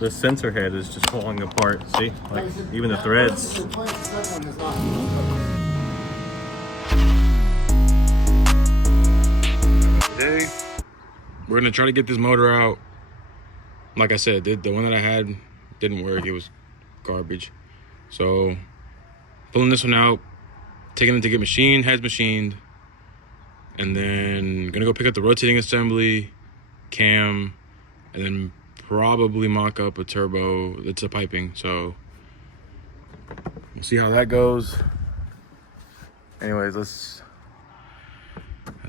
the sensor head is just falling apart. See, like even the threads. Today, we're gonna try to get this motor out. Like I said, the one that I had didn't work. It was garbage. So, pulling this one out, taking it to get heads machined, and then gonna go pick up the rotating assembly, cam, and then probably mock up a turbo. It's a piping, so we'll see how that goes. Anyways, let's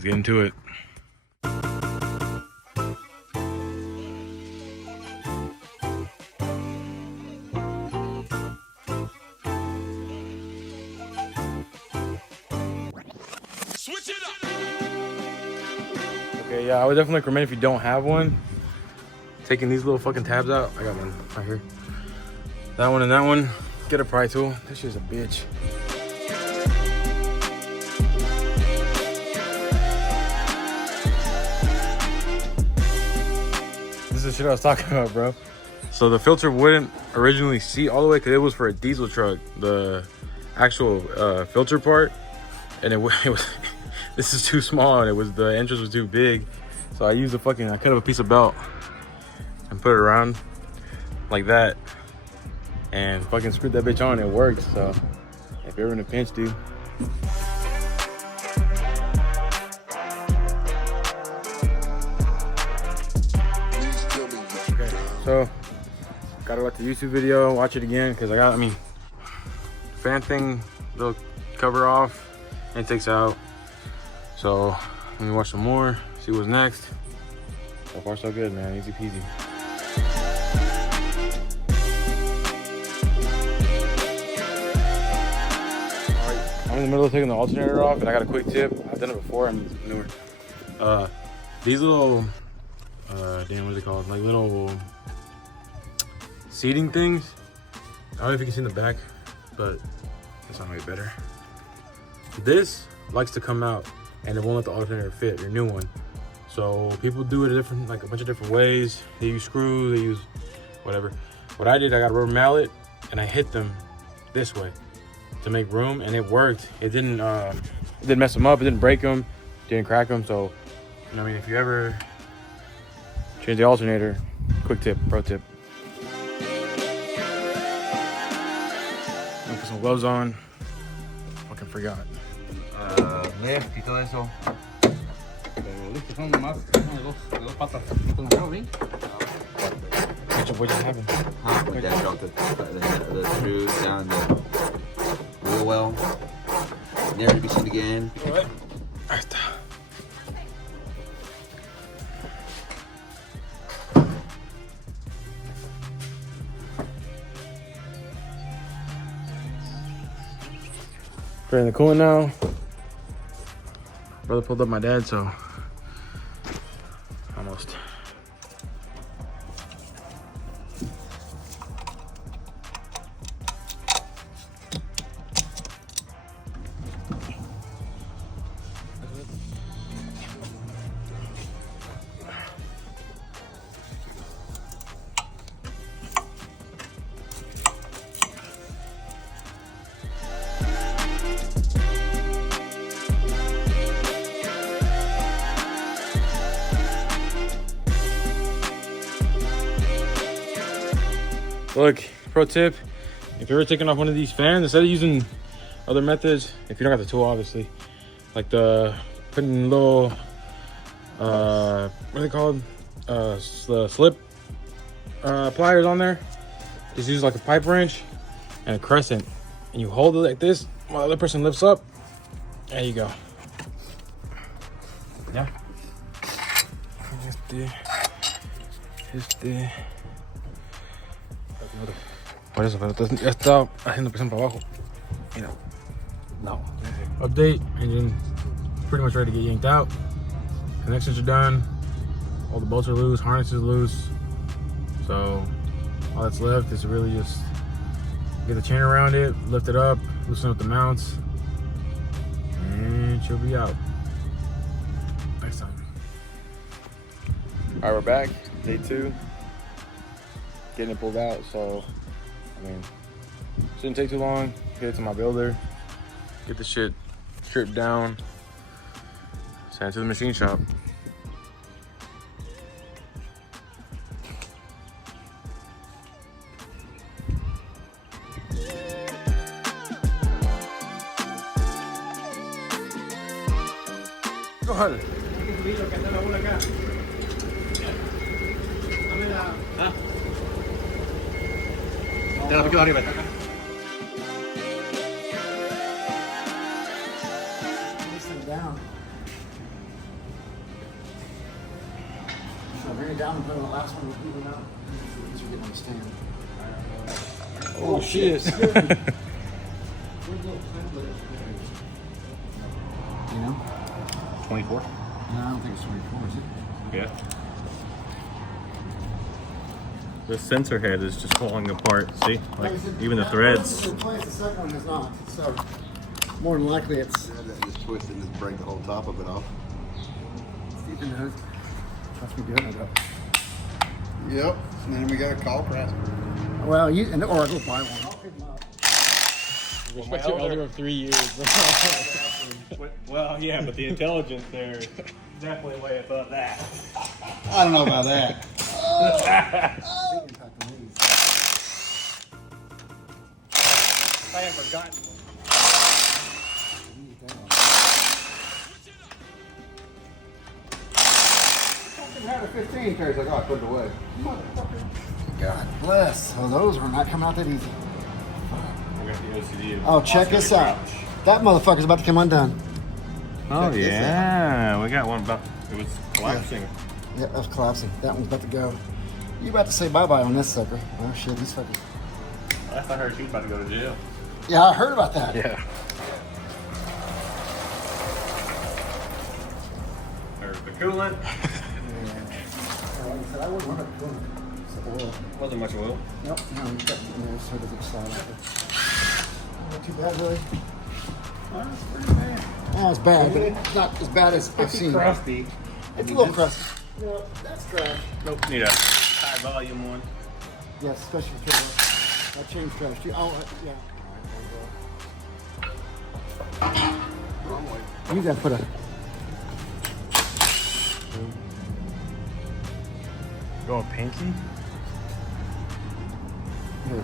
get into it. Okay, yeah, I would definitely recommend if you don't have one, taking these little fucking tabs out. I got one right here. That one and that one. Get a pry tool. This shit's a bitch. This is the shit I was talking about, bro. So the filter wouldn't originally seat all the way because it was for a diesel truck, the actual filter part, and it was this is too small, and the entrance was too big. So I cut up a piece of belt and put it around like that and fucking screwed that bitch on. It worked. So if you're in a pinch, dude. Okay, so gotta watch the YouTube video, watch it again, because fan thing, they'll cover off and it takes out. So let me watch some more, see what's next. So far so good, man, easy peasy. I'm in the middle of taking the alternator off, and I got a quick tip. I've done it before, I'm newer. These little, damn, what's it called? Like little seating things. I don't know if you can see in the back, but it's not way better. This likes to come out, and it won't let the alternator fit, your new one. So people do it a bunch of different ways. They use screws, they use whatever. What I did, I got a rubber mallet, and I hit them this way to make room, and it worked. It didn't mess them up, it didn't break them, didn't crack them. So, you know what I mean, if you ever change the alternator, quick tip, pro tip. Put some gloves on. Fucking forgot. Left y todo eso. Pero listo, son nomás de dos patas. ¿No te lo bien? What just happened? My dad dropped the screws down the wheel well. Never to be seen again. What? Ahí está. Spraying the coolant now. Brother pulled up my dad, so almost. Look, pro tip, if you're ever taking off one of these fans, instead of using other methods, if you don't got the tool, obviously, like putting little, what are they called? Slip pliers on there. Just use like a pipe wrench and a crescent, and you hold it like this while the other person lifts up. There you go. Yeah. Por eso, pero ya está haciendo presión para abajo. Mira. No. Update, engine pretty much ready to get yanked out. Connections are done. All the bolts are loose, harness is loose. So all that's left is really just get the chain around it, lift it up, loosen up the mounts, and she'll be out next time. All right, we're back, day 2. getting it pulled out. So, I mean, shouldn't take too long. Get it to my builder, get the shit stripped down, send it to the machine shop. Go ahead. Te la pico de arriba. This thing down. So bring it down and put the last one with moving out. These are getting on the stand. Oh shit. You know? 24? No, I don't think it's 24, is it? Yeah. The sensor head is just falling apart. See? Like, even the threads. The second one is not. So more than likely it's Just twist it and just break the whole top of it off. Stephen knows. Trust me doing it though. Yep. And then we got a call press. Well, or I go buy one. I'll pick them up. Respect your elder of 3 years, bro. Well, yeah, but the intelligence there is definitely way above that. I don't know about that. I have forgotten. Fucking had a 15 carries. Like, oh, I put it away. Motherfucker. God bless. Oh, those are not coming out that easy. We got the OCD. Oh, check this out. That motherfucker's about to come undone. Oh, Check this yeah. We got one about. It was collapsing. Yeah, that's collapsing. That one's about to go. You about to say bye-bye on this sucker. Oh shit, these fuckers. Last I heard, she was about to go to jail. Yeah, I heard about that. Yeah. There's the coolant. Like I said, I wouldn't want to cool it. It's oil. Wasn't much oil. Nope, no, you got it in there so it doesn't slide out. Not too bad, really. That's pretty bad. Oh, it's bad, but it's not as bad as I've seen. Crusty. It's a little crusty. No, that's trash. Nope. Need a high volume one. Yeah, especially for turbo. I changed trash too. Oh, yeah. You gotta put a. Going pinky? Here,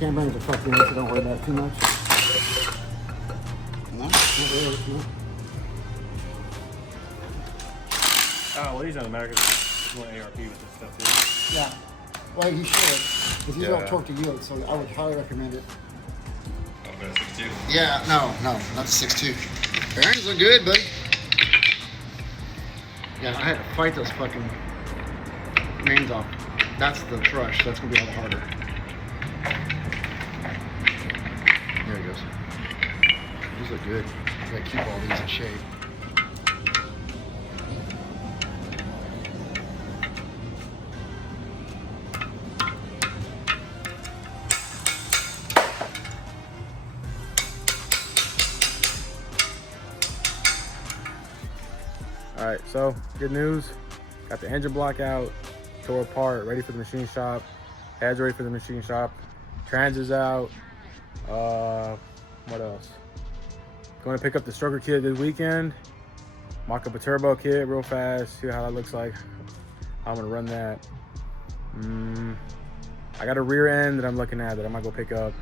can't bring it to fuck in, so don't worry about it too much. No? Not really, no. Oh, well, he's on American. He's one ARP with this stuff too. Yeah. Well, you should, because these don't Yeah. torque to yield, so I would highly recommend it. Oh, but it's 62. Yeah, no, not the 6.2. Bearings look good, buddy. Yeah, I had to fight those fucking mains off. That's the thrush. That's gonna be a lot harder. There he goes. These look good. You gotta keep all these in shape. All right, so good news. Got the engine block out, tore apart, ready for the machine shop. Heads ready for the machine shop. Trans is out. What else? Going to pick up the stroker kit this weekend. Mock up a turbo kit real fast. See how that looks like. I'm gonna run that. I got a rear end that I'm looking at that I might go pick up.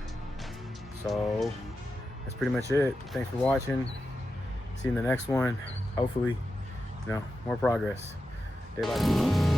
So that's pretty much it. Thanks for watching. See you in the next one. Hopefully, more progress day by day.